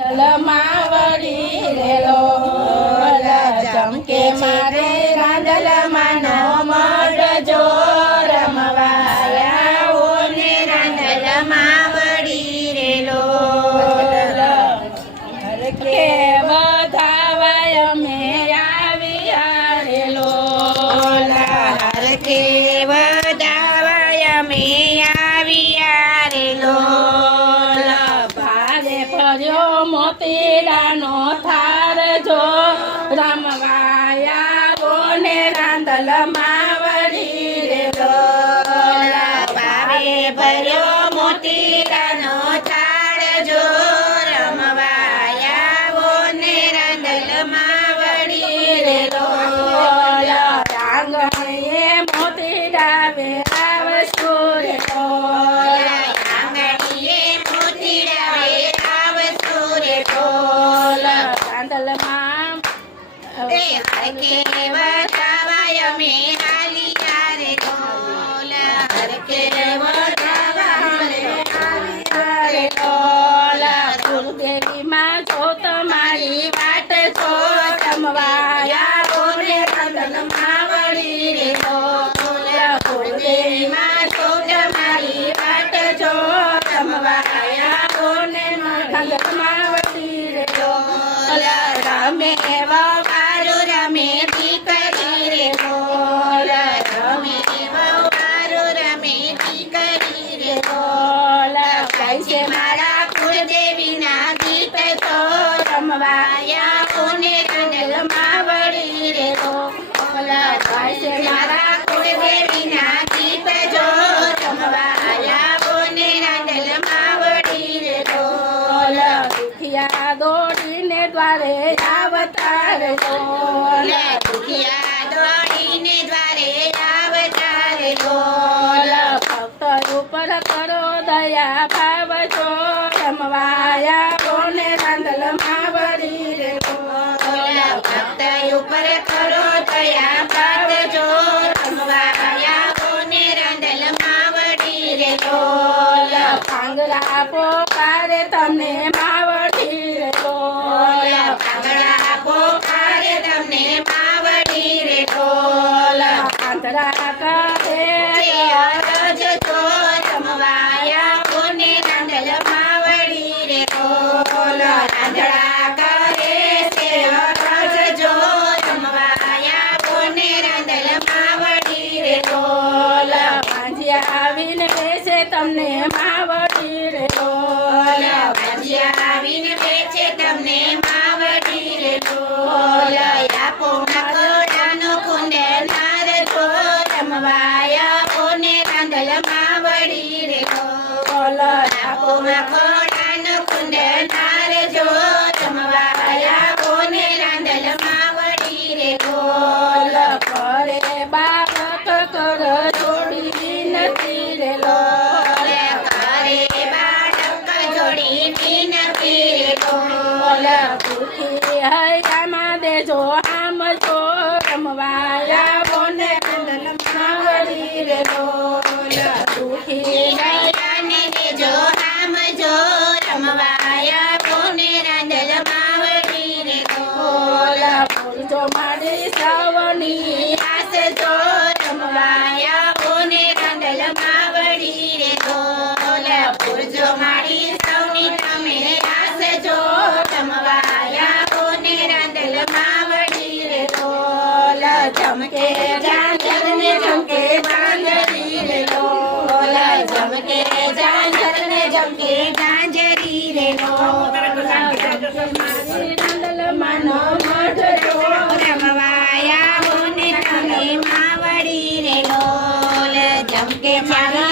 માવડી રે લોલ ચમકે મારે રાંદલમાં નો મળજો રમવાયા ઓને રાંદલ માવડી રે લોલ કે વધાવાય અમે આવ્યા રે લોલ કે વધાવાય અમે આવ્યા રે લોલ મોતીડાનો થાર જો રમવાયા બોને રાંદલ માવડી રે લોલ ભાવે ભર્યો મોતીડાનો થાર જો રમવાયા બોને રાંદલ માવડી રે લોલ આંગણીએ મોતીડા વેરાવશો રે લોલ આંગણીએ મોતીડા રાંદલમાં હરકે વધાવાય અમે હાલિયા રે લોલ હરકે વધાવાય હાલિયા રે લોલ કુળદેવીમાં છો તમારી વાટ છો જમવાયા બોને રાંદલ માવડી રે લોલ કુળદેવીમાં છો તમારી વાટ છો જમવાયા બોને રાંદલ માવડી રે લોલ રમે વારો રમે દીકરી રે લોલ રમે વારો રમે દીકરી રે લોલ કૈસે મારા કુળદેવીના ગીત તો રમવાયા કોને રાંદલ માવડી રે લોલ કૈસે મારા કુળદેવીના ગીત જો રમવાયા કોને રાંદલ માવડી રે લોલ દુખિયા દોડીને દ્વારે આવતા રે લોલ દુખિયા દોડીને દ્વારે આવતા રે લોલ ભક્ત ઉપર કરો દયા ભાવ છો રમવાયા કોને રાંદલ માવડી રે લોલ ભક્ત ઉપર કરો દયા ભાવ છો રમવાયા કોને રાંદલ માવડી રે લોલ ભાંગડા પોકારે તમને માવડી રે લોલ ભાંગડા પોકારે તમને માવડી રે લોલ આંધળા કાઢે અરજ છો રમવાયા કોને રાંદલ માવડી રે લોલ આંધળા કરે છે અરજ જો રમવાયા કોને રાંદલ માવડી રે લોલ ભાંજિયા આવીને બેસે તમને માવડી રે લોલ ભાંજિયા આવીને બેસે તમને માવડી રે લોલ આપો મકોડાનો કુંડે નાર છો રમવાયા કોને રાંદલ માવડી રે લોલ આપો મકોડાનો કુંડે નાર જો રમવાયા કોને રાંદલ માવડી રે લોલ કરે બાળક કર જોડી નથી રે લોલ કરે બાળક જોડી નથી રે લોલ દુખી હૈયામાં દેજો આમ છો રમવાયા બોને રાંદલ માવડી રે લોલ દુખી હૈયાને દેજો આમ જો રમવાયા બોને રાંદલ માવડી રે લોલ પૂરજો મારી સવની આસ જો રમવાયા બોને રાંદલ માવડી રે લોલ પૂરજો મારી સવની તમે આસ જો રમવાયા બોને રાંદલ માવડી રે લોલ ચમકે ઝાંઝર ને ચમકે ઝાંઝરી રે લોલ ચમકે ઝાંઝર ને ચમકે ઝાંઝરી રે લોલ મારી રાંદલ માનો મળજો રમવાયા બોને તમે માવડી રે લોલ ચમકે મારી